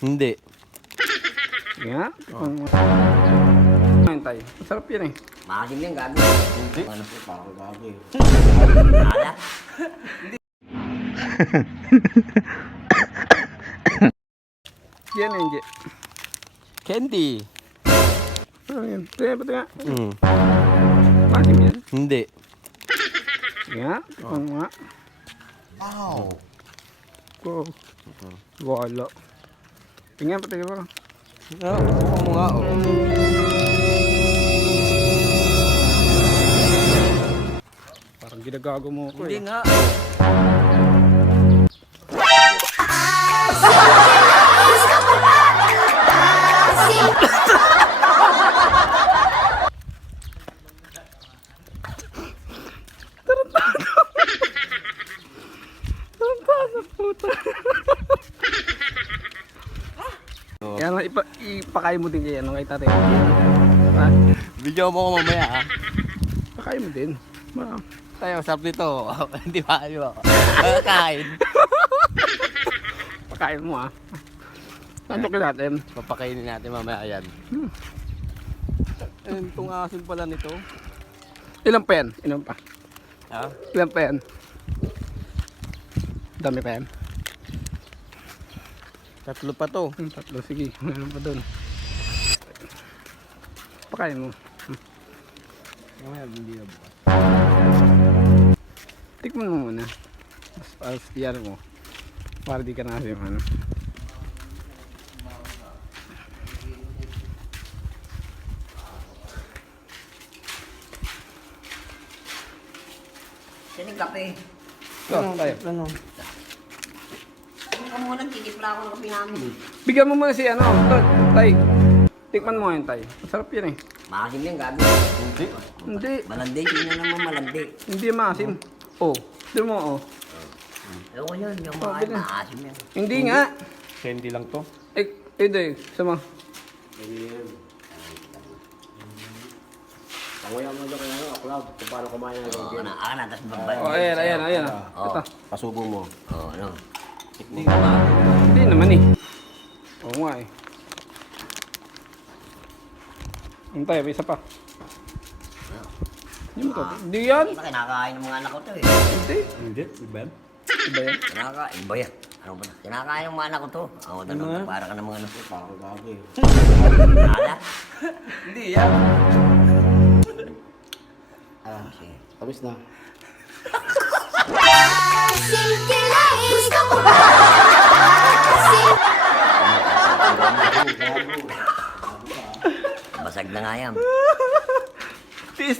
Hindi. Nga? Ngayon tayo. Masarap yan eh. Maasim yan, gago. Hindi. Ano po, parang gago eh. Ala? Yan eh, hindi. Candy. Ano yan? Pati nga. Mm. Masim yan. Hindi. Nga? Ano nga? Wow. Ko. Wala. Tingnan, pati nga. Subukan mo nga. Parang ginagago mo ko Hindi eh. nga. Yan, ipakain mo din kay ano, kay tatay. Ha? Video mo ko mamaya ah. Pakain mo din. Tayo, sarap nito. Hindi ba kayo? Kain. Pakain mo ah. Tantokin natin. Papakainin natin mamaya yan. Itong asin pala nito. Ilan pa yan? Ilan pa? Ha? Ilan pa yan? Dami pa yan? Tatlo pa to. Tatlo, sige. Meron pa doon. Pakain mo. Mamaya hindi na bukas. Tikman mo muna. As yan mo. Para di ka na kasi ano. Sino yung kape? Ano tayo? Ano? Ano ka muna, titipla ako ng kape namin. Bigyan mo muna si ano. Tay. Tikman mo ngayon tay. Masarap yan eh. Maasim yan, gago. Hindi. Hindi. Malandi, sino naman malandi? Hindi maasim. Oh. Tignan mo oh. Ewan yun, yung Oh, mga ganun. maasim yan. Hindi nga. Candy lang to. Hindi. Sama. Panguya mo dyan kaya ano, cloud, kung paano kumain ng rogyan. Oo, tapos babay. Oh, ayan. Oo. Ito. Pasubo mo. Oo, ano. Hindi ka ba? Hindi naman eh. Oo nga eh. Hintay, may isa pa. Hindi mo to. Hindi yan. Ito, kinakain ng mga anak ko to eh. Hindi. Hindi. Iba? Iba yan. Kinakain ba yan? Ano ba? Kinakain ng mga anak ko to. Oo, Ano nga? para ka ng mga anak ko. Parang gago eh. Ala? Hindi yan. Ah, sige. Tapos na. Basag na nga yan. Tis.